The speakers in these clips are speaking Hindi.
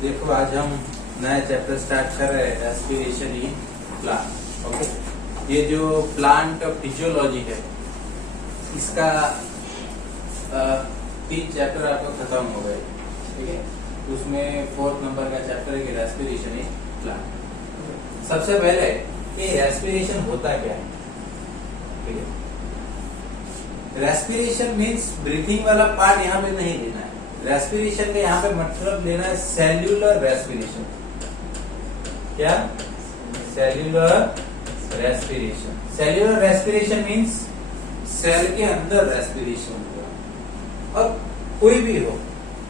देखो आज हम नया चैप्टर स्टार्ट कर रहे हैं रेस्पिरेशन इन प्लांट। ओके, ये जो प्लांट फिजियोलॉजी है इसका 3 चैप्टर आपका खत्म हो गए। ठीक है, उसमें 4th नंबर का चैप्टर है रेस्पिरेशन इन प्लांट। सबसे पहले ये रेस्पिरेशन होता क्या है? ठीक है, रेस्पिरेशन मीन्स ब्रीथिंग वाला पार्ट यहाँ पे नहीं लेना है। रेस्पिरेशन का यहाँ पे मतलब लेना है सेल्यूलर रेस्पिरेशन। क्या? Cellular respiration. Cellular respiration means cell के अंदर रेस्पिरेशन होगा। और कोई भी हो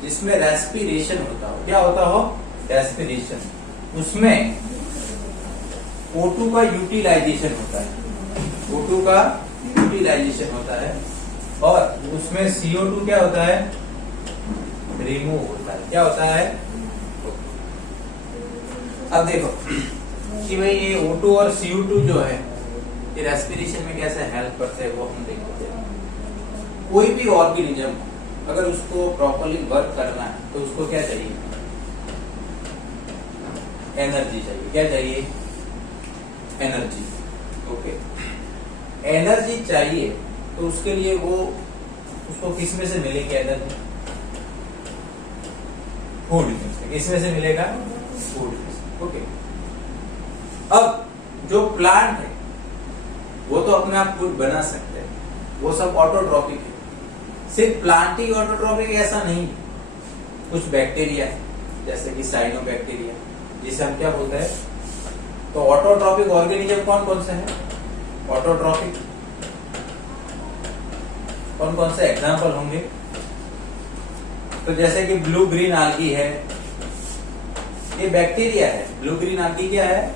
जिसमें रेस्पिरेशन होता हो, क्या होता हो? रेस्पिरेशन, उसमें O2 का यूटिलाइजेशन होता है। O2 का यूटिलाइजेशन होता है और उसमें CO2 क्या होता है? रिमूव होता है। क्या होता है? अब देखो कि भाई ये O2 और CO2 जो है ये रेस्पिरेशन में कैसे हेल्प करते हैं वो हम देखते हैं। कोई भी ऑर्गेनिज्म अगर उसको प्रॉपर्ली वर्क करना है तो उसको क्या चाहिए? एनर्जी चाहिए। क्या चाहिए? एनर्जी। ओके, एनर्जी चाहिए तो उसके लिए वो उसको किस में से मिलेगी एनर्जी? फूड में से। किस में से मिलेगा? फूड में से। ओके, अब जो प्लांट है वो तो अपने आप फूड बना सकते हैं, वो सब ऑटोट्रॉपिक है। सिर्फ प्लांट ही ऑटोट्रॉपिक ऐसा नहीं, कुछ बैक्टीरिया है जैसे कि साइनोबैक्टीरिया जिसे हम क्या बोलते हैं। तो ऑटोट्रॉपिक ऑर्गेनिज्म कौन कौन से हैं? ऑटोट्रॉपिक कौन कौन से एग्जाम्पल होंगे? तो जैसे कि ब्लू ग्रीन आल्गी है, ये बैक्टीरिया है। ब्लू ग्रीन आल्गी क्या है?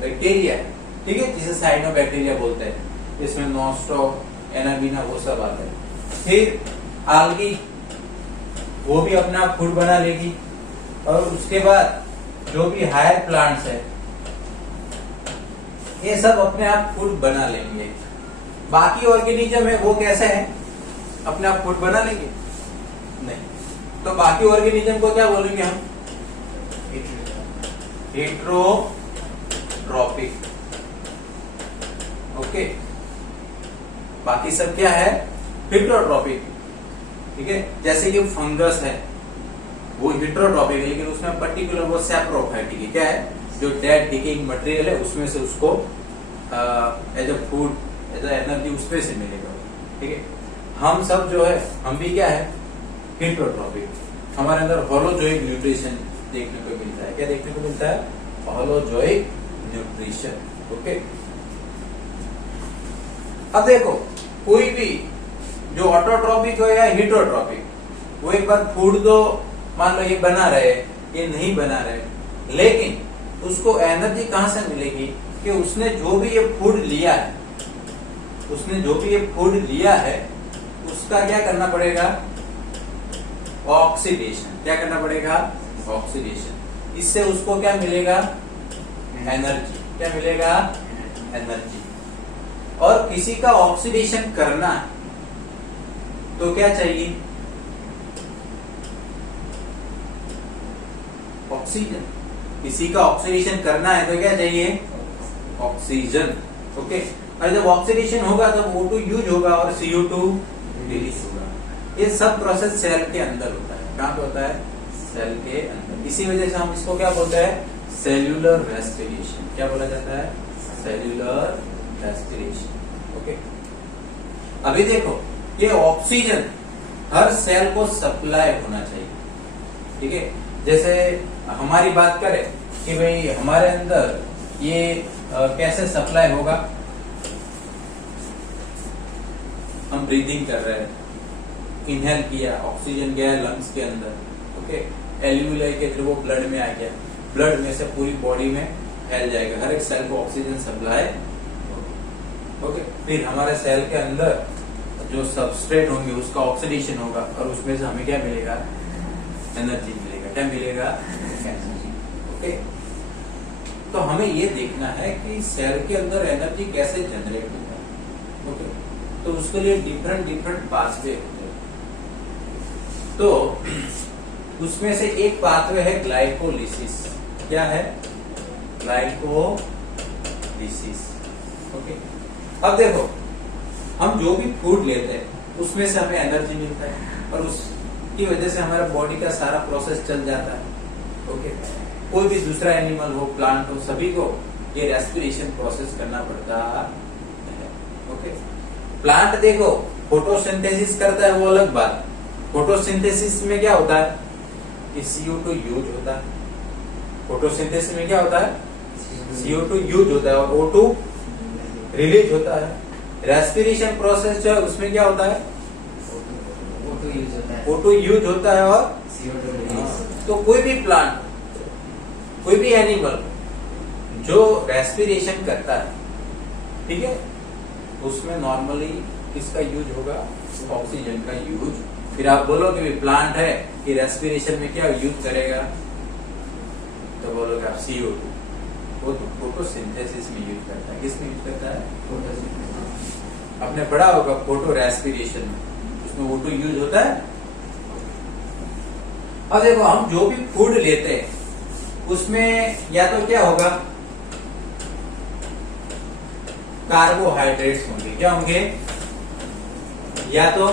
बैक्टीरिया है। ठीक है, जिसे साइनोबैक्टीरिया बोलते हैं। इसमें नॉस्टॉक, एनाबीना वो सब आते हैं। फिर आल्गी वो भी अपना आप फूड बना लेगी और उसके बाद जो भी हायर प्लांट्स है ये सब अपने आप फूड बना लेंगे। बाकी ऑर्गेनिज्म है वो कैसे है? अपने आप फूड बना लेंगे? नहीं। तो बाकी ऑर्गेनिज्म को क्या बोलेंगे हम? हेट्रोट्रॉपिक। ओके, बाकी सब क्या है? हेट्रोट्रॉपिक। ठीक है, जैसे कि फंगस है वो हेट्रोट्रॉपिक है लेकिन उसमें पर्टिकुलर वो सैप्रोफाइटिक है। क्या है? जो डेड डिकेइंग मटेरियल है उसमें से उसको as a food, as a energy उसमें से मिलेगा। ठीक है, हम सब जो है हम भी क्या है? हेट्रोट्रॉपिक। हमारे अंदर होलोजोइक न्यूट्रिशन देखने को मिलता है। क्या देखने को मिलता है? Holozoic nutrition. ओके, अब देखो कोई भी जो ऑटोट्रॉपिक हो या हेट्रोट्रॉपिक, वो एक बार फूड तो मान लो ये बना रहे, ये नहीं बना रहे, लेकिन उसको एनर्जी कहां से मिलेगी? कि उसने जो भी ये फूड लिया है, उसने जो भी ये फूड लिया है उसका क्या करना पड़ेगा? ऑक्सीडेशन। क्या करना पड़ेगा? ऑक्सीडेशन। इससे उसको क्या मिलेगा? एनर्जी। क्या मिलेगा? एनर्जी। और किसी का ऑक्सीडेशन करना है तो क्या चाहिए? ऑक्सीजन। किसी का ऑक्सीडेशन करना है तो क्या चाहिए? ऑक्सीजन। ओके, और जब ऑक्सीडेशन होगा तब O2 यूज होगा और CO2 रिलीज होगा। ये सब प्रोसेस सेल के अंदर होता है। कहां पे होता है? सेल के अंदर। इसी वजह से हम इसको क्या बोलते हैं? Cellular respiration. क्या बोला जाता है? Cellular respiration. ओके, अभी देखो ये ऑक्सीजन हर सेल को सप्लाई होना चाहिए। ठीक है, जैसे हमारी बात करें कि भाई हमारे अंदर ये कैसे सप्लाई होगा? हम ब्रीदिंग कर रहे हैं, इनहेल किया, ऑक्सीजन गया लंग्स के अंदर। ओके, एल्यूमिलाई के थ्रू वो ब्लड में आ गया, ब्लड में से पूरी बॉडी में फैल जाएगा। हर एक सेल को ऑक्सीजन सप्लाई। ओके, फिर हमारे सेल के अंदर जो सबस्ट्रेट होंगे उसका ऑक्सीडेशन होगा और उसमें से हमें क्या मिलेगा? एनर्जी मिलेगा। क्या मिलेगा? एनर्जी। ओके, तो हमें ये देखना है कि सेल के अंदर एनर्जी कैसे जनरेट होता है। ओके, तो उसके लिए डिफरेंट पाथवे होते हैं। तो उसमें से एक पाथवे है ग्लाइकोलिसिस। क्या है? ग्लाइकोलिसिस। ओके, अब देखो, हम जो भी फूड लेते हैं उसमें से हमें एनर्जी मिलता है और उसकी वजह से हमारा बॉडी का सारा प्रोसेस चल जाता है। ओके, कोई भी दूसरा एनिमल हो, प्लांट हो, सभी को ये रेस्पिरेशन प्रोसेस करना पड़ता है। ओके, प्लांट देखो फोटोसिंथेसिस करता है, वो अलग बात। फोटोसिंथेसिस में क्या होता है कि CO2 यूज होता है। फोटोसिंथेसिस में क्या होता है? CO2 यूज होता है और O2 रिलीज होता है। रेस्पिरेशन प्रोसेस जो है उसमें क्या होता है? O2 यूज होता है और CO2 रिलीज। तो कोई भी प्लांट, कोई भी एनिमल जो रेस्पिरेशन करता है, ठीक है, उसमें नॉर्मली किसका यूज होगा? ऑक्सीजन का यूज। फिर आप बोलोगे भी प्लांट है कि रेस्पिरेशन में क्या यूज करेगा, तो बोलोगे आप CO2। वो तो फोटोसिंथेसिस में यूज करता है। किसमें यूज करता है? आपने पढ़ा होगा फोटो रेस्पिरेशन में, उसमें O2 यूज होता है। अब देखो, हम जो भी फूड लेते हैं उसमें या तो क्या होगा, कार्बोहाइड्रेट्स होंगे। क्या होंगे? या तो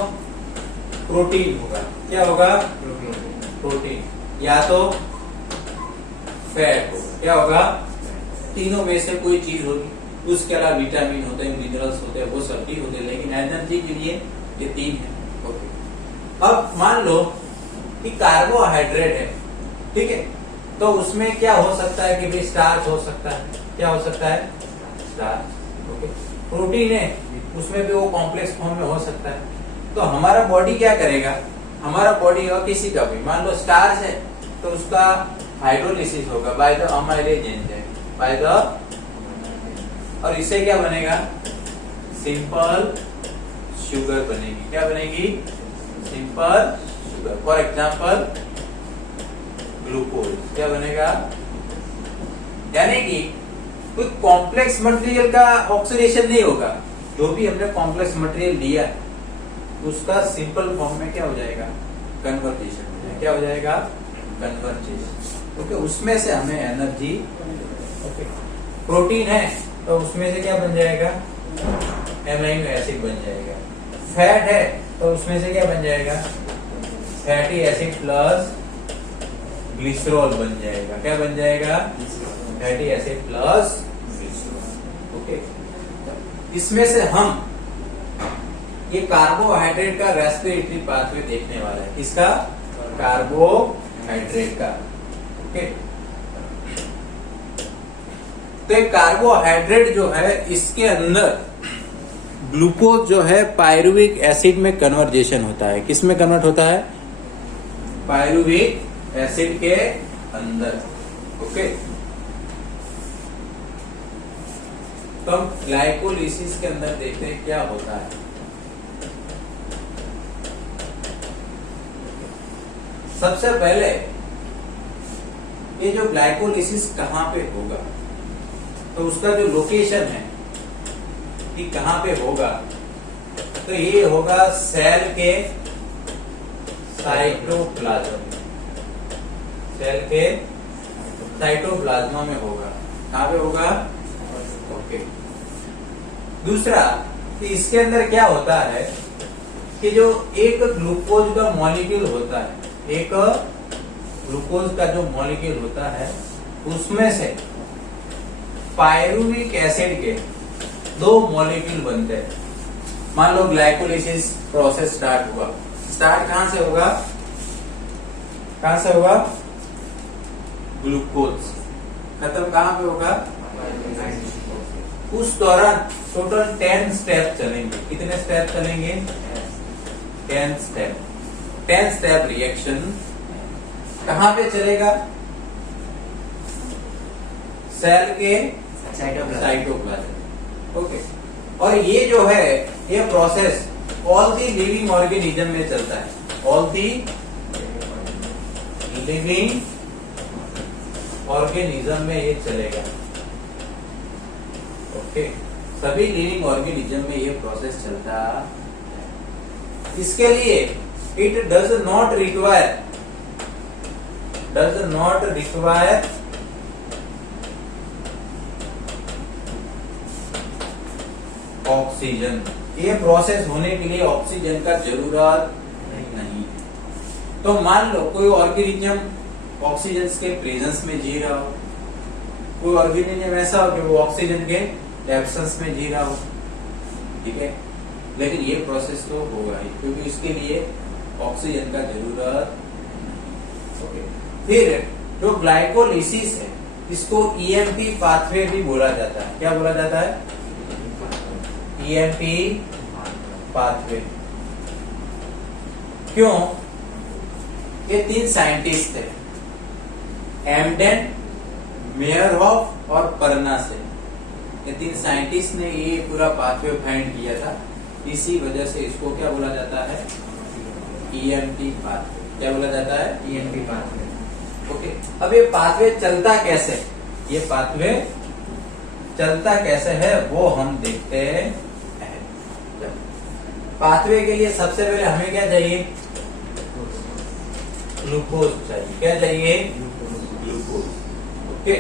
प्रोटीन होगा। क्या होगा? प्रोटीन। या तो फैट होगा। क्या होगा? तीनों में से कोई चीज होगी। उसके अलावा विटामिन होते हैं, मिनरल्स होते हैं, वो सब भी होते हैं, लेकिन एनर्जी के लिए ये तीन है। ओके, अब मान लो कि कार्बोहाइड्रेट है, ठीक है, तो उसमें क्या हो सकता है कि भाई स्टार्च हो सकता है। क्या हो सकता है? स्टार्च। ओके, प्रोटीन है, उसमें भी वो कॉम्प्लेक्स फॉर्म में हो सकता है। तो हमारा बॉडी क्या करेगा? हमारा बॉडी और किसी का भी, मान लो स्टार्च है तो उसका हाइड्रोलिसिस होगा by the amylase enzyme, by the, और इससे क्या बनेगा? सिंपल शुगर बनेगी। क्या बनेगी? Simple sugar. For example glucose. क्या बनेगा? यानी कि कोई कॉम्प्लेक्स मटेरियल का ऑक्सीडेशन नहीं होगा। जो भी हमने कॉम्प्लेक्स मटेरियल लिया है उसका सिंपल फॉर्म में क्या हो जाएगा? कन्वर्जेशन हो जाएगा। क्या हो जाएगा? कन्वर्जेशन। ओके, उसमें से हमें एनर्जी। ओके, प्रोटीन है तो उसमें से क्या बन जाएगा? एमाइनो एसिड बन जाएगा। फैट है तो उसमें से क्या बन जाएगा? फैटी एसिड प्लस ग्लिसरॉल बन जाएगा। क्या बन जाएगा? Fatty acid plus glycerol. Okay, इसमें से हम ये कार्बोहाइड्रेट का रेस्पिरेटरी पाथवे देखने वाला है। किसका? कार्बोहाइड्रेट का। ओके, तो एक कार्बोहाइड्रेट जो है इसके अंदर ग्लूकोज जो है पायरुविक एसिड में कन्वर्जेशन होता है। किस में कन्वर्ट होता है? पायरुविक एसिड के अंदर। ओके, तो हम ग्लाइकोलिसिस के अंदर देखते हैं क्या होता है। सबसे पहले ये जो ग्लाइकोलिसिस कहां पे होगा, तो उसका जो लोकेशन है कि कहां पे होगा, तो ये होगा सेल के साइटोप्लाज्म। सेल के साइटोप्लाज्मा में होगा। कहां पे होगा? ओके, दूसरा कि इसके अंदर क्या होता है कि जो एक ग्लूकोज का मॉलिक्यूल होता है, एक ग्लूकोज का जो मॉलिक्यूल होता है उसमें से पायरुविक एसिड के 2 मॉलिक्यूल बनते हैं। मान लो ग्लाइकोलिसिस प्रोसेस स्टार्ट हुआ। स्टार्ट कहां से होगा? कहां से होगा? ग्लूकोज। खत्म कहां पे होगा? उस दौरान टोटल 10 स्टेप चलेंगे। कितने स्टेप चलेंगे? 10 स्टेप। 10 स्टेप रिएक्शन कहां पे चलेगा? सेल के साइटोप्लाज्म। ओके, और ये जो है ये process all the living organism में चलता है। ऑल दी लिविंग ऑर्गेनिज्म में ये चलेगा। ओके, सभी लिविंग ऑर्गेनिज्म में ये प्रोसेस चलता है। इसके लिए it does not require does not require oxygen. ये प्रोसेस होने के लिए ऑक्सीजन का जरूरत नहीं। तो मान लो कोई ऑर्गेनिज्म ऑक्सीजन के प्रेजेंस में जी रहा हो, कोई ऑर्गेनिज्म ऐसा हो कि वो ऑक्सीजन के एब्सेंस में जी रहा हो, ठीक है, लेकिन ये प्रोसेस तो होगा ही क्योंकि इसके लिए ऑक्सीजन का जरूरत नहीं। ओके, फिर जो ग्लाइकोलिसिस है इसको ईएमपी पाथवे भी बोला जाता है। क्या बोला जाता है? EMP pathway. क्यों? ये 3 साइंटिस्ट थे, एमडेन, मेयरहॉफ और परनासे। ये 3 साइंटिस्ट ने ये पूरा पाथवे फाइंड किया था, इसी वजह से इसको क्या बोला जाता है? EMP pathway. क्या बोला जाता है? EMP pathway. ओके, अब ये पाथवे चलता कैसे? ये पाथवे चलता कैसे है वो हम देखते हैं। पाथवे के लिए सबसे पहले हमें क्या चाहिए? ग्लूकोज चाहिए। क्या चाहिए? ग्लूकोज। ओके,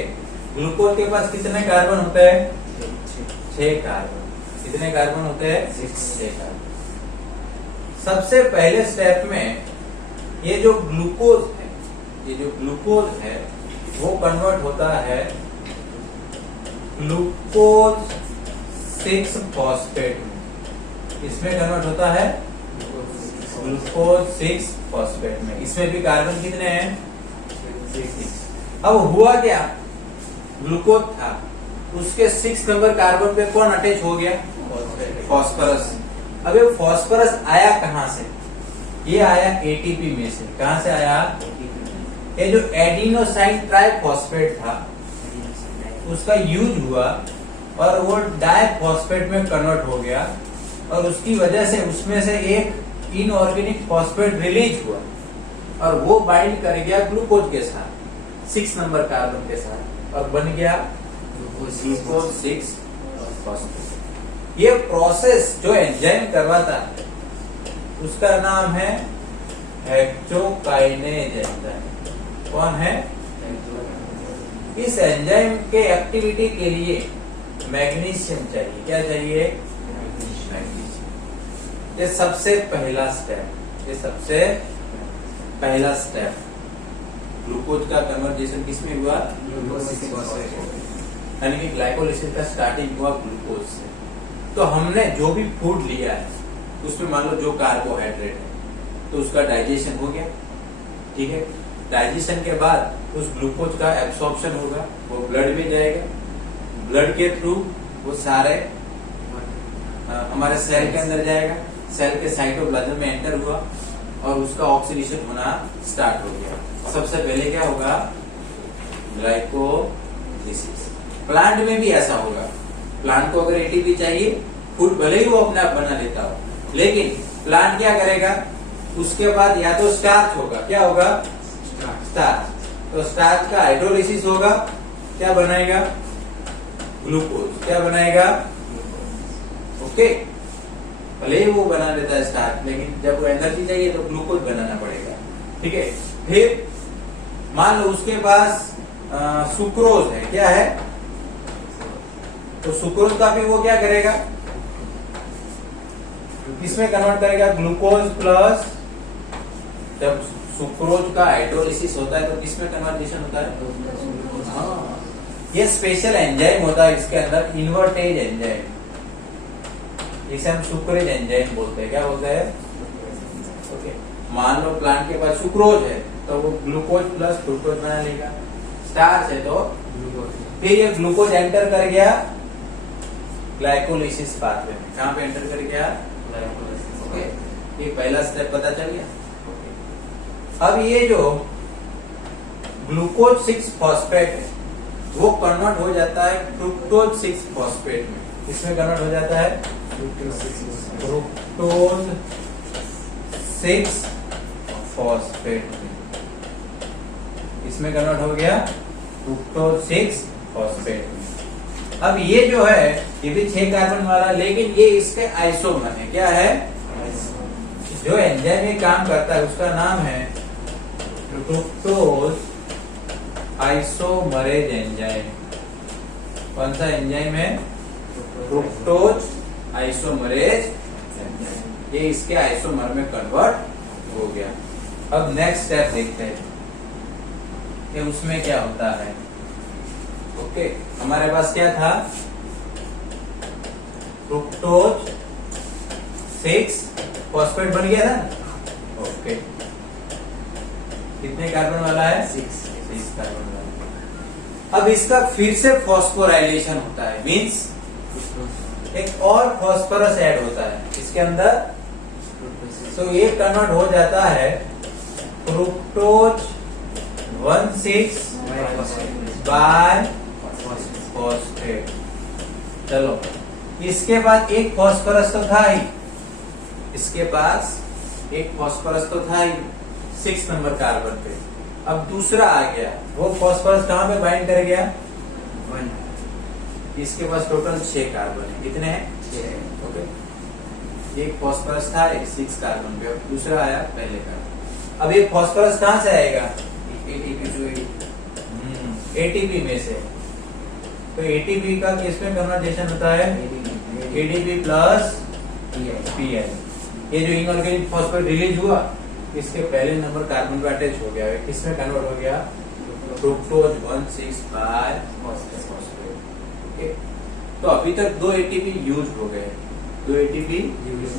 ग्लूकोज के पास कितने कार्बन होते हैं? 6 कार्बन। कितने कार्बन होते हैं? 6 कार्बन। सबसे पहले स्टेप में ये जो ग्लूकोज है, ये जो ग्लूकोज है वो कन्वर्ट होता है ग्लूकोज 6 फॉस्फेट में। इसमें कन्वर्ट होता है ग्लूकोज 6 फॉस्फेट में। इसमें भी कार्बन कितने हैं? 6। अब हुआ क्या? ग्लूकोज था, उसके 6 नंबर कार्बन पे कौन अटैच हो गया? फॉस्फोरस। अब ये फॉस्फोरस आया कहां से? ये आया एटीपी में से। कहां से आया? ये जो एडिनोसाइन ट्राइफॉस्फेट था उसका यूज हुआ और वो डाइफॉस्फेट में कन्वर्ट हो गया और उसकी वजह से उसमें से एक इनऑर्गेनिक फॉस्फेट रिलीज हुआ और वो बाइंड कर गया ग्लूकोज के साथ 6 नंबर कार्बन के साथ और बन गया ग्लूकोज 6 फॉस्फेट। ये प्रोसेस जो एंजाइम करवाता है उसका नाम है हेक्सोकाइनेज एंजाइम। कौन है? इस एंजाइम के एक्टिविटी के लिए मैग्नीशियम चाहिए। क्या चाहिए? मैग्नीशियम। ये सबसे पहला स्टेप। ये सबसे पहला स्टेप ग्लूकोज का कन्वर्जेशन किसमें हुआ? यानी कि ग्लाइकोलिसिस का स्टार्टिंग हुआ ग्लूकोज से। तो हमने जो भी फूड लिया है उसमें मान लो जो कार्बोहाइड्रेट है तो उसका डाइजेशन हो गया, ठीक है। डाइजेशन के बाद उस ग्लूकोज का एब्सॉर्प्शन होगा, वो ब्लड में जाएगा, ब्लड के थ्रू वो सारे हमारे सेल के अंदर जाएगा, सेल के साइटोप्लाज्म में एंटर हुआ और उसका ऑक्सीडेशन होना स्टार्ट हो गया। सबसे पहले क्या होगा? ग्लाइकोलिसिस। प्लांट में भी ऐसा होगा। प्लांट को अगर एटीपी चाहिए, फूड भले ही वो अपने आप बना लेता हो, लेकिन प्लांट क्या करेगा? उसके बाद या तो स्टार्च होगा। क्या होगा? स्टार्च। तो स्टार्च का हाइड्रोलिसिस होगा, क्या बनाएगा? ग्लूकोज। क्या बनाएगा? ओके, भले ही वो बना लेता है स्टार्च, लेकिन जब वो एनर्जी चाहिए तो ग्लूकोज बनाना पड़ेगा, ठीक है। फिर मान लो उसके पास सुक्रोज है। क्या है? तो सुक्रोज का भी वो क्या करेगा? किसमें कन्वर्ट करेगा? Glucose plus. जब सुक्रोज का हाइड्रोलिसिस होता है तो किसमें कन्वर्जेशन होता है? हाँ, ये स्पेशल एंजाइम होता है इसके अंदर, इन्वर्टेज एंजाइम, इसे हम सुक्रेज एंजाइम बोलते हैं। क्या बोलते हैं? ओके, मान लो प्लांट के पास सुक्रोज है तो वो ग्लूकोज प्लस फ्रुक्टोज बना लेगा। स्टार्च है तो ग्लूकोज। फिर ये ग्लूकोज एंटर कर गया ग्लाइकोलिसिस पाथवे में। कहां पे एंटर कर गया? ग्लाइकोलिसिस। ओके, ये पहला स्टेप पता चल गया। अब ये जो ग्लूकोज 6 फॉस्फेट है वो कन्वर्ट हो जाता है फ्रुक्टोज 6 फॉस्फेट में। किसमें कन्वर्ट हो जाता है? फ्रुक्टोज 6 फॉस्फेट में। इसमें कन्वर्ट हो गया फ्रुक्टोज 6 फॉस्फेट में। अब ये जो है ये भी 6 कार्बन वाला, लेकिन ये इसके आइसोमर है। क्या है? जो एंजाइम ये काम करता है उसका नाम है फ्रुक्टोज आइसोमरेज एंजाइम। कौन सा एंजाइम है? Fructose isomerase. ये इसके आइसोमर में कन्वर्ट हो गया। अब नेक्स्ट स्टेप देखते हैं कि उसमें क्या होता है। ओके, हमारे पास क्या था? फ्रुक्टोज 6 फॉस्फेट बन गया था। ओके, कितने कार्बन वाला है? 6 कार्बन वाला। अब इसका फिर से फॉस्फोराइलेशन होता है, मींस एक और फॉस्फोरस ऐड होता है इसके अंदर। तो ये कन्वर्ट हो जाता है फ्रुक्टोज 1,6 बाय फॉस्फेट। चलो, इसके बाद एक फॉस्फोरस तो था ही, इसके पास एक फॉस्फोरस तो था ही 6 नंबर कार्बन पे। अब दूसरा आ गया, वो फॉस्फोरस कहां पे बाइंड कर गया? 1। इसके पास टोटल 6 कार्बन है। कितने हैं? 6। ओके, एक फॉस्फोरस था 6 कार्बन पे, अब दूसरा आया पहले का। अब ये फॉस्फोरस कहां से आएगा? एटीपी में से। तो एटीपी का किसमें कन्वर्जेशन होता है? ATP plus PL. ये जो इनऑर्गेनिक फॉस्फेट रिलीज हुआ, इसके पहले नंबर कार्बन पे अटैच हो गया है, किसमें कन्वर्ट हो गया? Fructose 1,6 bi phosphate. तो अभी तक 2 एटीपी यूज हो गए। 2 एटीपी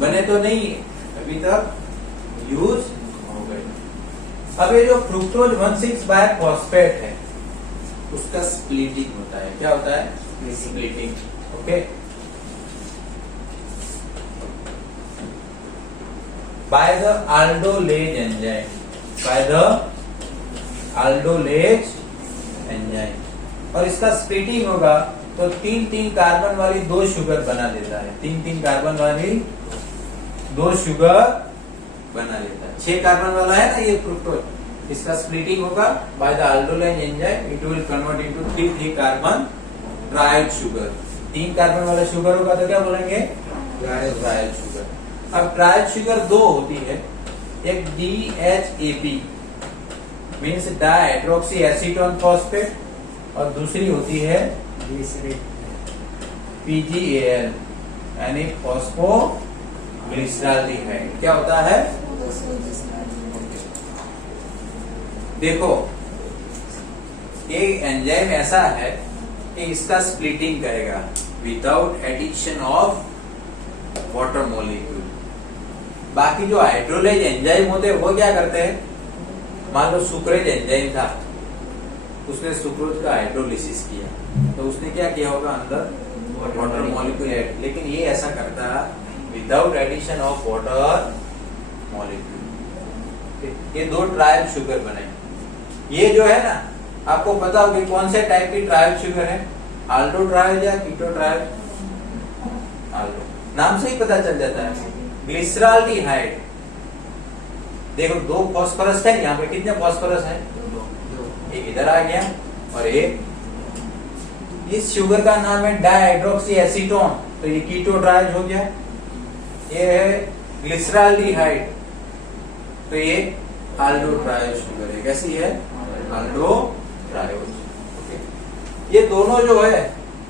बने तो नहीं है, अभी तक यूज हो गए। अब ये जो फ्रुक्टोज 1,6 बाय फॉस्फेट है, उसका स्प्लिटिंग होता है। क्या होता है? Splitting. Okay, by the aldolase enzyme. By the aldolase enzyme. और इसका स्प्लिटिंग होगा तो 3-3 कार्बन वाली 2 शुगर बना देता है। 3-3 कार्बन वाली 2 शुगर बना लेता है। 6 कार्बन वाला है ना ये फ्रुक्टोज, इसका स्प्लिटिंग होगा by the aldolase enzyme, it will convert into 3 carbon tried sugar. 3 carbon वाला शुगर होगा तो क्या बोलेंगे? Tried sugar. अब ट्राइड शुगर 2 होती है, एक DHAP means dihydroxy acetone phosphate, और दूसरी होती है PGAL यानी फॉस्फोग्लिसराल्डिहाइड। क्या होता है? देखो, ये एंजाइम ऐसा है कि इसका स्प्लिटिंग करेगा without addition of water molecule. बाकी जो हाइड्रोलाइज एंजाइम होते हैं वो क्या करते हैं? मान लो सुक्रेज एंजाइम था, उसने सुक्रोज का हाइड्रोलिसिस किया, तो उसने क्या किया होगा? अंदर वाटर मॉलिक्यूल ऐड। लेकिन ये ऐसा करता without addition of water molecule. ये 2 ट्रायल शुगर बने। ये जो है ना, आपको पता होगा कौन से टाइप की ट्रायल शुगर है? आल्डो ट्रायल या कीटो ट्रायल? आल्डो, नाम से ही पता चल जाता है। ग्लिसराल्डिहाइड, देखो 2 फॉस्फोरस है यहाँ पे। कितने फॉस्फोरस है? 2। एक इधर आ गया और एक, इस शुगर का नाम है डाइहाइड्रोक्सी एसीटोन, तो ये कीटो ट्रायल हो गया। ये है ग्लिसराल्डिहाइड, तो ये आल्डो ट्रायल शुगर है। कैसी है? Aldo trial. ओके, ये दोनों जो है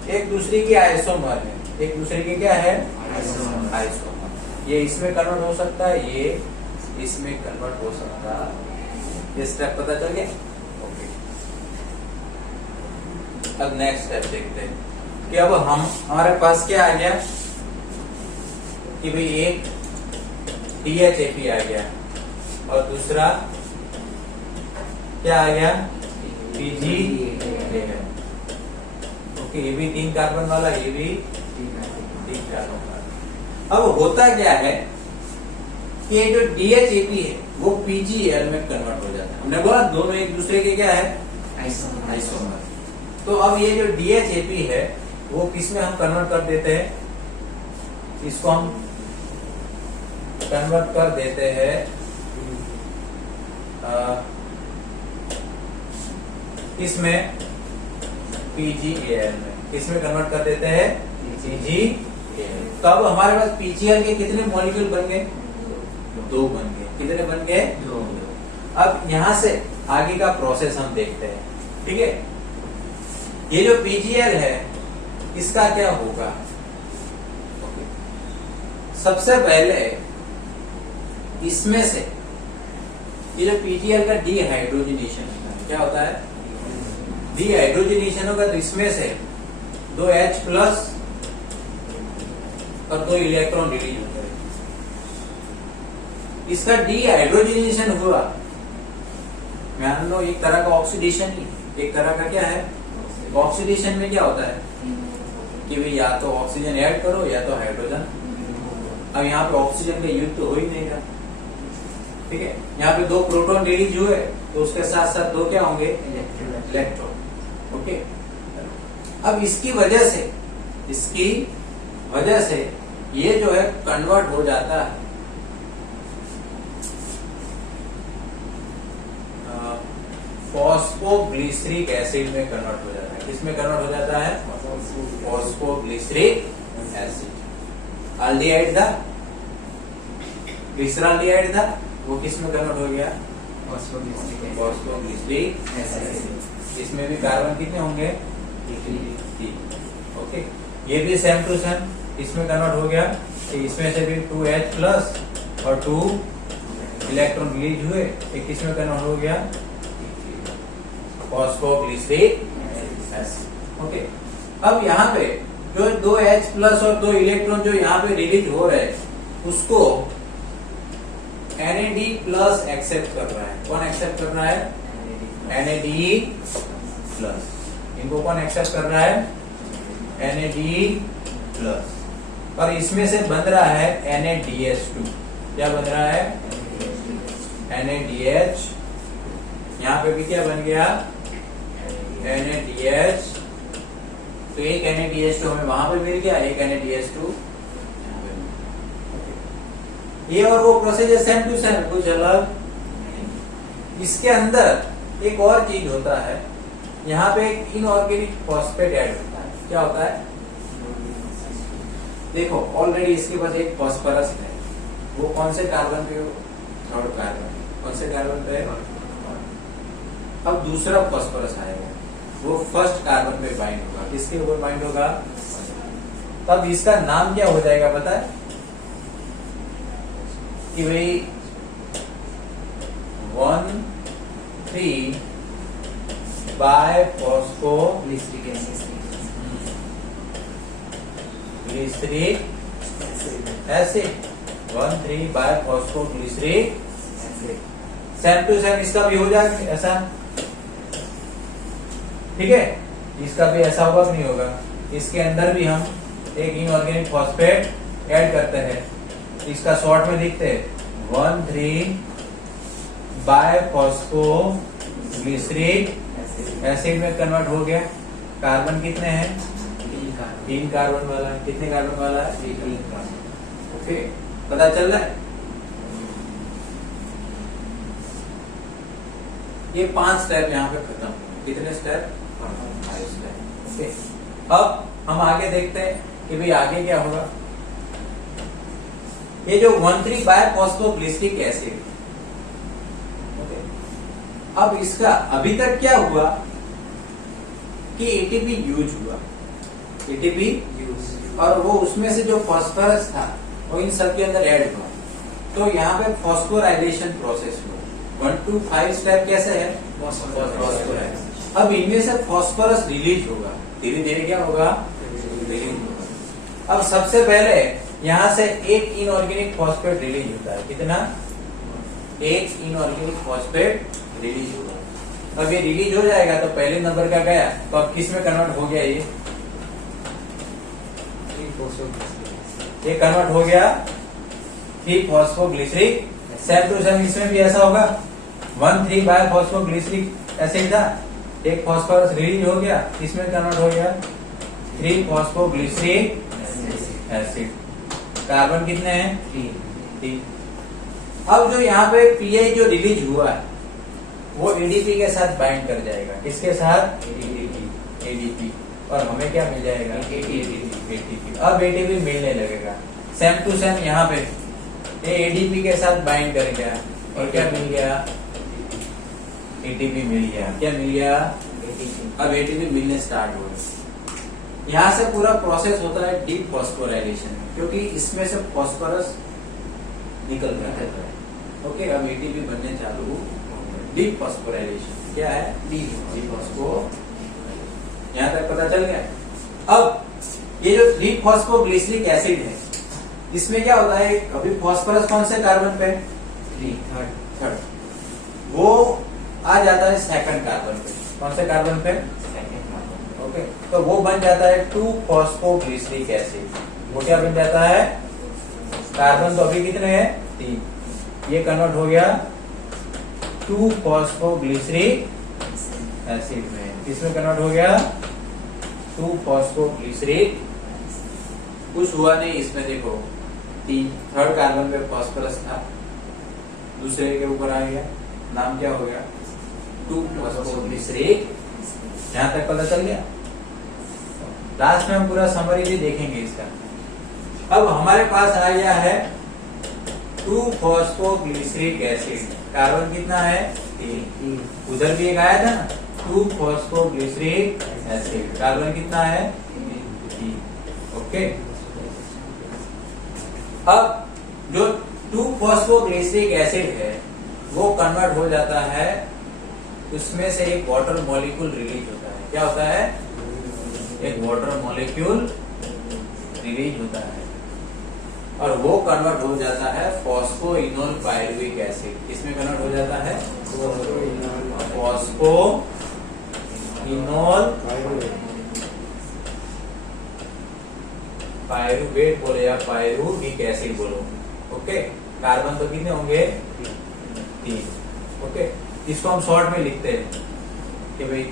एक दूसरे की आइसोमर है। एक दूसरे की क्या है? आइसोमर। ये इसमें कन्वर्ट हो सकता है, ये इसमें कन्वर्ट हो सकता है। ये स्टेप पता चल गया? ओके, अब नेक्स्ट स्टेप देखते हैं कि अब हमारे पास क्या आ गया कि भाई एक DHAP आ गया और दूसरा क्या आ गया? PGAL। ओके, ये भी 3 कार्बन वाला, ये भी 3 कार्बन वाला। अब होता क्या है कि ये जो DHAP है वो PGAL में कन्वर्ट हो जाता है। हमने बोला दोनों एक दूसरे के क्या है? आइसोमर। तो अब ये जो DHAP है वो किस में हम कन्वर्ट कर देते हैं? इसको हम कन्वर्ट कर देते हैं किसमें? PGAL में। किसमें कन्वर्ट कर देते हैं? PGAL। तो अब हमारे पास PGAL के कितने मॉलिक्यूल बन गए? 2 बन गए। कितने बन गए? 2। अब यहां से आगे का प्रोसेस हम देखते हैं ठीक है। ये जो PGL है इसका क्या होगा? सबसे पहले इसमें से ये जो PGL का डीहाइड्रोजनेशन होता है, क्या होता है? डीहाइड्रोजनेशन होगा, तो इसमें से 2 H प्लस और 2 इलेक्ट्रॉन रिलीज होता है। इसका डीहाइड्रोजनेशन हुआ, मान लो एक तरह का ऑक्सीडेशन ही, एक तरह का क्या है ऑक्सीडेशन में क्या होता है कि भाई या तो ऑक्सीजन ऐड करो या तो हाइड्रोजन। अब यहाँ पे ऑक्सीजन का युद्ध तो हो ही नहीं रहा, ठीक है। यहाँ पे 2 प्रोटॉन रिलीज हुए तो उसके साथ साथ 2 क्या होंगे? इलेक्ट्रॉन। ओके, अब इसकी वजह से ये जो है कन्वर्ट हो जाता है फॉस्फोग्लिसरिक एसिड में कन्वर्ट हो जाता है। किसमें कन्वर्ट हो जाता है? Phosphoglyceric acid. एल्डिहाइड था, ग्लिसरॉल्डिहाइड था, वो किसमें कन्वर्ट हो गया? Phosphoglyceric acid. इसमें भी कार्बन कितने होंगे? 3। ओके, ये भी सेम टू सेम इसमें कन्वर्ट हो गया, तो इसमें से भी 2H प्लस और 2 इलेक्ट्रॉन रिलीज हुए, एक किसमें कन्वर्ट हो गया? Phosphoglyceric acid. ओके, अब यहाँ पे जो 2H प्लस और 2 इलेक्ट्रॉन जो यहाँ पे रिलीज हो रहे हैं उसको NAD प्लस एक्सेप्ट कर रहा है। कौन एक्सेप्ट कर रहा है? NAD plus. इनको कौन एक्सेप्ट कर रहा है? NAD plus. और इसमें से बन रहा है NADH2। क्या बन रहा है? NADH। यहाँ पे भी क्या बन गया? NADH। तो एक NADH2 हमें वहां पे मिल गया, एक NADH2 ये और वो प्रोसीजर सेम टू सेम, कुछ अलग। इसके अंदर एक और चीज होता है, यहाँ पे एक इनऑर्गेनिक फॉस्फेट ऐड होता है। क्या होता है? देखो ऑलरेडी इसके पास एक फॉस्फरस है, वो कौन से कार्बन पे? 3rd carbon. कौन से कार्बन पे? अब दूसरा फॉस्फरस आएगा, वो 1st कार्बन पे बाइंड होगा। किसके ऊपर बाइंड होगा? तब इसका नाम क्या हो जाएगा पता है? कि भाई 1,3 bi phosphoglyceric acid. 1,3 bi phosphoglyceric acid. Same to same इसका भी हो जाएगा ऐसा, ठीक है। इसका भी ऐसा होगा कि नहीं होगा? इसके अंदर भी हम एक इनऑर्गेनिक फॉस्फेट ऐड करते हैं, इसका शॉर्ट में लिखते हैं 1,3 बाय फॉस्फोग्लिसरिक एसिड में कन्वर्ट हो गया। कार्बन कितने हैं? 3 कार्बन वाला है। कितने कार्बन वाला है? 3 कार्बन। ओके, पता चल रहा है? ये 5 स्टेप यहाँ पे खत्म। कितने स्टेप? 5 स्टेप। ओके, अब हम आगे देखते हैं कि भाई आगे क्या होगा। ये जो 1,3 बाय फॉस्फोग्लिसरिक एसिड, अब इसका अभी तक क्या हुआ कि एटीपी यूज हुआ, एटीपी यूज, और वो उसमें से जो फॉस्फोरस था वो इन सब के अंदर ऐड हुआ, तो यहाँ पे फॉस्फोराइलेशन प्रोसेस हुआ। 1 to 5 स्टेप कैसे है? फॉस्फोराइलेशन। अब इनमें से फॉस्फोरस रिलीज होगा, धीरे धीरे क्या होगा? रिलीज होगा। अब सबसे पहले यहाँ से एक इनऑर्गेनिक फॉस्फेट रिलीज होता है। कितना? एक इनऑर्गेनिक फॉस्फेट रिलीज होगा। अब ये रिलीज हो जाएगा तो पहले नंबर का गया, तो अब किस में कन्वर्ट हो गया? ये कन्वर्ट हो गया 3 फॉस्फोग्लिसरिक। सेम टू सेम इसमें भी ऐसा होगा। 1,3 बाय फॉस्फोग्लिसरिक एसिड था, एक फॉस्फोरस रिलीज हो गया, इसमें कन्वर्ट हो गया 3 फॉस्फोग्लिसरिक एसिड। कार्बन कितने हैं? 3। अब जो यहाँ पे पीआई जो रिलीज हुआ है वो एडीपी के साथ बाइंड कर जाएगा। किसके साथ? एडीपी। और हमें क्या मिल जाएगा? एटीपी। अब एटीपी मिलने लगेगा। सेम टू सेम यहाँ पे ये एडीपी के साथ बाइंड कर गया और क्या मिल गया? एटीपी मिल गया। क्या मिल गया? अब एटीपी मिलने स्टार्ट हो गए। यहाँ से पूरा प्रोसेस होता है डीप फॉस्फोराइलेशन, क्योंकि इसमें से फॉस्फोरस निकल जाता है। ओके, अब एटीपी बनने चालू हो गए। डीप फॉस्फोराइलेशन क्या है? Deep phospho. यहाँ तक पता चल गया। अब ये जो 3-फॉस्फोग्लिसरिक एसिड है, इसमें क्या होता है, अभी फॉस्फोरस कौन से कार्बन पे? थर्ड। वो आ जाता है सेकंड कार्बन पे। कौन से कार्बन पे? Second carbon. ओके, तो वो बन जाता है 2-फॉस्फोग्लिसरिक एसिड। वो क्या बन जाता है? कार्बन तो अभी कितने हैं? 3। ये कन्वर्ट हो गया 2-फॉस्फोग्लिसरिक एसिड में। किसमें कन्वर्ट हो गया? 2-फॉस्फोग्लिसरिक। कुछ हुआ नहीं इसमें, देखो 3rd कार्बन पे फॉस्फोरस था, दूसरे के ऊपर आ गया, नाम क्या हो गया? 2-फॉस्फोग्लिसरिक। यहां तक पता चल गया। लास्ट में हम पूरा समरी भी देखेंगे इसका। अब हमारे पास आ गया है 2-फॉस्फोग्लिसरिक एसिड। कार्बन कितना है? 3। उधर भी एक आया था ना, 2-फॉस्फोग्लिसरिक एसिड। कार्बन कितना है? 3। ओके, अब जो 2-फॉस्फोग्लिसरिक एसिड है वो कन्वर्ट हो जाता है, उसमें से एक वाटर मॉलिक्यूल रिलीज होता है। क्या होता है? एक वाटर मॉलिक्यूल रिलीज होता है, और वो कन्वर्ट हो जाता है फॉस्फोइनोल पायरुविक एसिड। किसमें कन्वर्ट हो जाता है? फॉस्फोइनोल पायरुवेट बोलो या पायरुविक एसिड बोलो। ओके, कार्बन तो कितने होंगे? 3। ओके, इसको हम शॉर्ट में लिखते हैं कि भाई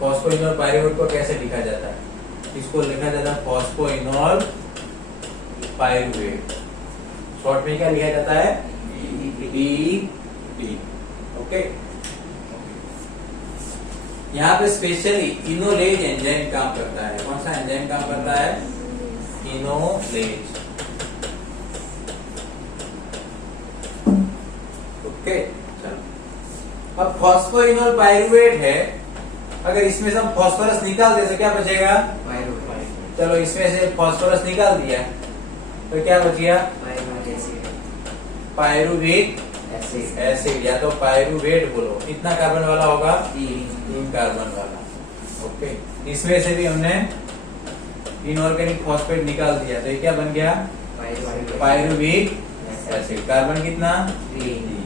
फॉस्फोइनोल पायरुवेट को कैसे लिखा जाता है? इसको लिखा जाता है फॉस्फोइनोल पायरुवेट। शॉर्ट में क्या लिखा जाता है? DP। ओके, यहाँ पे स्पेशली इनोलेज एंजाइम काम करता है। कौन सा एंजाइम काम करता है? इनोलेज। ओके, चलो। अब फॉस्फोइनोल पायरुवेट है, अगर इसमें से हम फॉस्फोरस निकाल दे तो क्या बचेगा? चलो, इसमें से फॉस्फोरस निकाल दिया तो क्या बच गया? पायरुविक एसिड या तो पायरुवेट बोलो। कितना कार्बन वाला होगा? 3 कार्बन वाला। ओके, इसमें से भी हमने इनऑर्गेनिक फॉस्फेट निकाल दिया तो ये क्या बन गया? Pyruvic acid. कार्बन कितना? 3।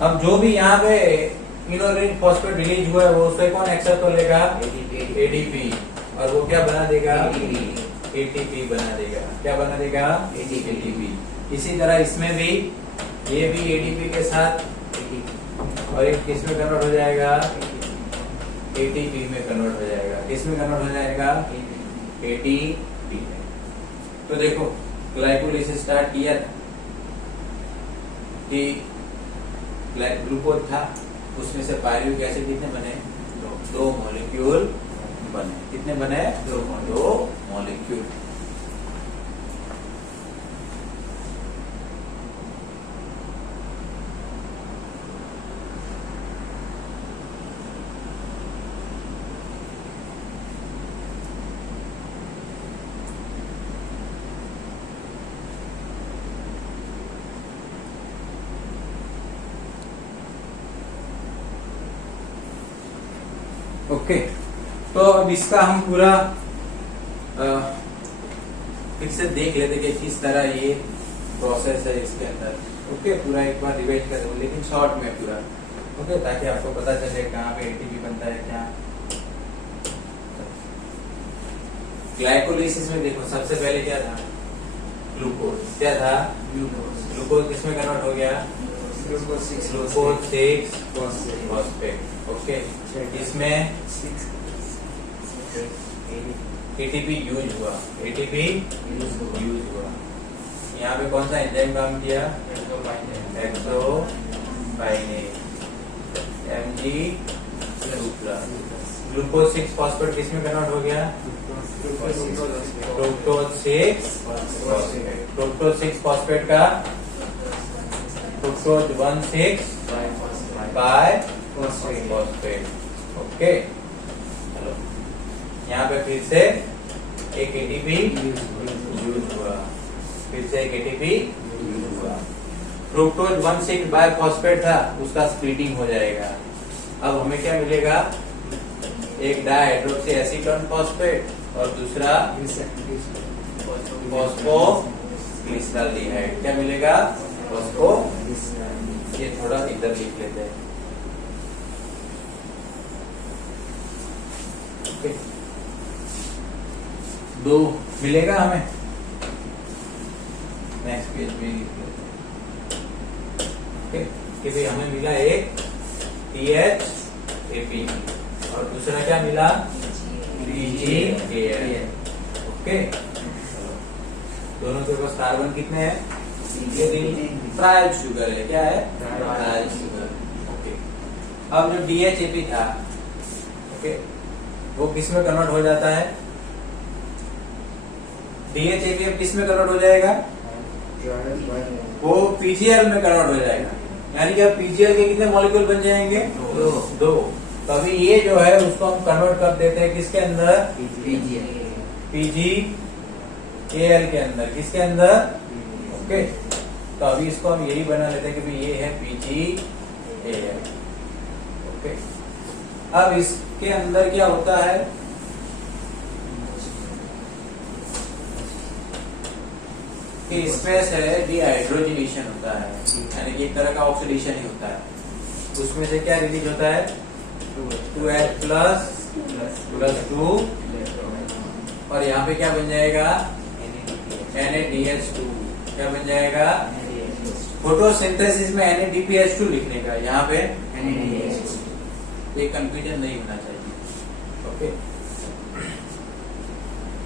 अब जो भी यहाँ पे इनऑर्गेनिक फॉस्फेट रिलीज हुआ है वो उससे कौन एक्सेप्ट कर लेगा? एडीपी। और वो क्या बना देगा? एटीपी बना देगा। क्या बना देगा? एटीपी। इसी तरह इसमें भी, ये भी एटीपी के साथ, और एक किसमें कन्वर्ट हो जाएगा? एटीपी में कन्वर्ट हो जाएगा। किसमें कन्वर्ट हो जाएगा? एटीपी में। तो देखो, ग्लाइकोलाइसिस स्टार्ट किया था कि ग्लूकोज था, उसमें से पायरुविक एसिड कितने बने? 2 मॉलिक्यूल बने। कितने बने? 2 मॉलिक्यूल। ओके, तो अब इसका हम पूरा फिर से देख लेते कि किस तरह ये प्रोसेस है इसके अंदर। ओके, पूरा एक बार रिवाइज कर दो, लेकिन शॉर्ट में पूरा। ओके, ताकि आपको पता चले कहाँ पे एटीपी बनता है क्या। ग्लाइकोलाइसिस में देखो, सबसे पहले क्या था? ग्लूकोज। क्या था? ग्लूकोज किसमें कन्वर्ट हो गया? Glucose 6 phosphate. ओके, इसमें एटीपी यूज हुआ। एटीपी यूज हुआ। यहाँ पे कौन सा एंजाइम काम किया? एक्सोकाइनेज। Mg ग्लूकोज 6 फॉस्फेट किसमें कन्वर्ट हो गया? Fructose 6 phosphate. फ्रुक्टोज 6 फॉस्फेट का फ्रुक्टोज 1,6 बाय फॉस्फेट। ओके, चलो यहाँ पे फिर से एक एटीपी यूज हुआ, फिर से एक एटीपी यूज हुआ। फ्रुक्टोज 1,6 बायफॉस्फेट था, उसका स्प्लिटिंग हो जाएगा। अब हमें क्या मिलेगा, एक डाइहाइड्रोक्सी एसीटोन फॉस्फेट और दूसरा फॉस्फोग्लिसरॉल्डिहाइड। क्या मिलेगा, फॉस्फो। ये थोड़ा इधर लिख लेते हैं। ओके, दो मिलेगा हमें, नेक्स्ट पेज पे लिख लेते हैं। ओके, कि भाई हमें मिला एक THAP और दूसरा क्या मिला, PGAL। ओके, दोनों के पास कार्बन कितने हैं, ट्रायल शुगर है। क्या है, ट्रायल शुगर। ओके, अब जो DHAP था, ओके, वो किस में कन्वर्ट हो जाता है, DHAP अब किस में कन्वर्ट हो जाएगा, वो PGL में कन्वर्ट हो जाएगा। यानी कि अब PGL के कितने मॉलिक्यूल बन जाएंगे, दो। तो अभी ये जो है उसको हम कन्वर्ट कर देते हैं किसके अंदर, PGAL के अंदर। किसके अंदर, ओके, तो अभी इसको हम यही बना लेते हैं कि भाई ये है PGAL। ओके, अब इसके अंदर क्या होता है, कि इसमें से डिहाइड्रोजनेशन होता है, यानी कि एक तरह का ऑक्सीडेशन ही होता है। उसमें से क्या रिलीज होता है, 2H प्लस 2, और यहाँ पे क्या बन जाएगा, NADH2। क्या बन जाएगा, फोटोसिंथेसिस में NADPH2 लिखने का, यहाँ पे NADH2। ये कंफ्यूजन नहीं होना चाहिए। ओके,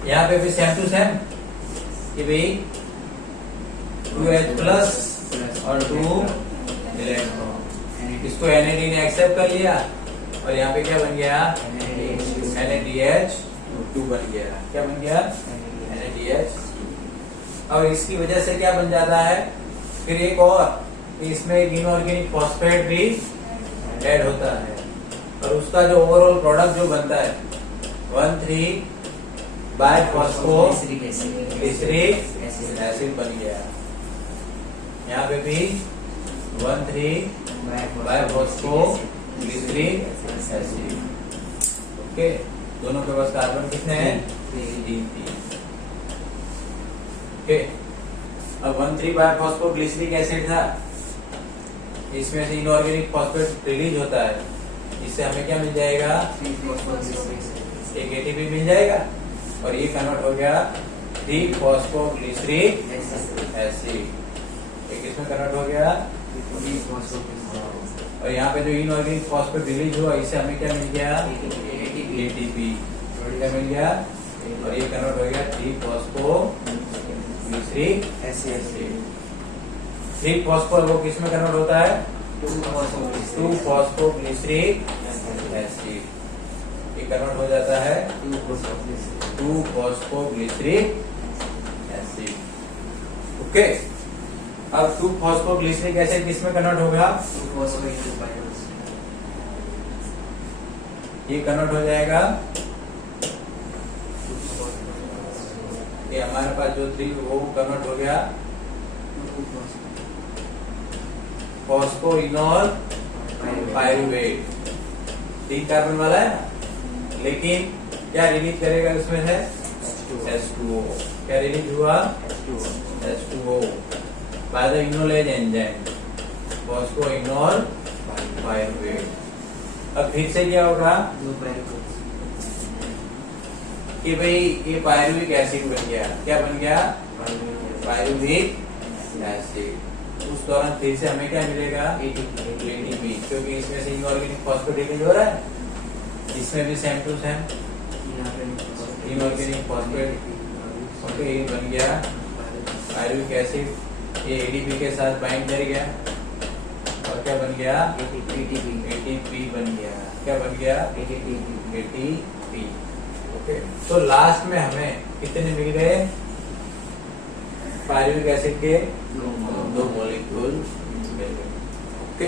यहाँ पे भी सेम टू सेम कि भाई 2H प्लस और 2 इलेक्ट्रॉन, इसको NAD ने एक्सेप्ट कर लिया और यहाँ पे क्या बन गया, NADH2 बन गया। क्या बन गया, NADH। और इसकी वजह से क्या बन जाता है, फिर एक और, इसमें एक इनऑर्गेनिक फॉस्फेट भी ऐड होता है और उसका जो ओवरऑल प्रोडक्ट जो बनता है 1,3 बायफॉस्फोग्लिसरिक एसिड बन गया। यहाँ पे भी 1,3 बायफॉस्फोग्लिसरिक एसिड। ओके, दोनों के पास कार्बन कितने हैं, 3। ओके, अब 1,3 बायफॉस्फोग्लिसरिक एसिड था, इसमें से इनऑर्गेनिक फॉस्फेट रिलीज होता है। इससे हमें क्या मिल जाएगा, एक एटीपी मिल जाएगा और ये कन्वर्ट हो गया 3-फॉस्फोग्लिसरिक एसिड। एक इसमें कन्वर्ट हो गया, और यहाँ पे जो इनऑर्गेनिक फॉस्फेट रिलीज हुआ, इससे हमें क्या मिल गया, एटीपी। क्या मिल गया, और ये कन्वर्ट हो गया 3-फॉस्फोग्लिसरिक एसिड। 3-फॉस्फोर वो किस में कन्वर्ट होता है, 2-फॉस्फोग्लिसरिक एसिड। ये कन्वर्ट हो जाता है 2-फॉस्फोग्लिसरिक एसिड। ओके, अब 2-फॉस्फोग्लिसरिक एसिड किस में कन्वर्ट होगा, ये कन्वर्ट हो जाएगा, ये हमारे पास जो 3 वो कन्वर्ट हो गया फॉस्फोइनोल पायरुवेट। 3 कार्बन वाला है ना, लेकिन क्या रिलीज करेगा उसमें है, H2O। क्या रिलीज हुआ, H2O by the enolase enzyme, phosphoenol pyruvate. अब फिर से क्या होगा कि भाई ये पायरुविक एसिड बन गया। क्या बन गया, पायरुविक एसिड। उस दौरान फिर से हमें क्या मिलेगा, एटीपी, क्योंकि इसमें से इनऑर्गेनिक फॉस्फेट रिलीज हो रहा है। इसमें भी same to same inorganic phosphate. Okay, ये बन गया पायरुविक एसिड, ये एडीपी के साथ बाइंड कर गया और क्या बन गया, एटीपी बन गया। क्या बन गया, एटीपी। ओके, तो लास्ट में हमें कितने मिल गए, पायरुविक एसिड के 2 मॉलिक्यूल मिल गए। ओके,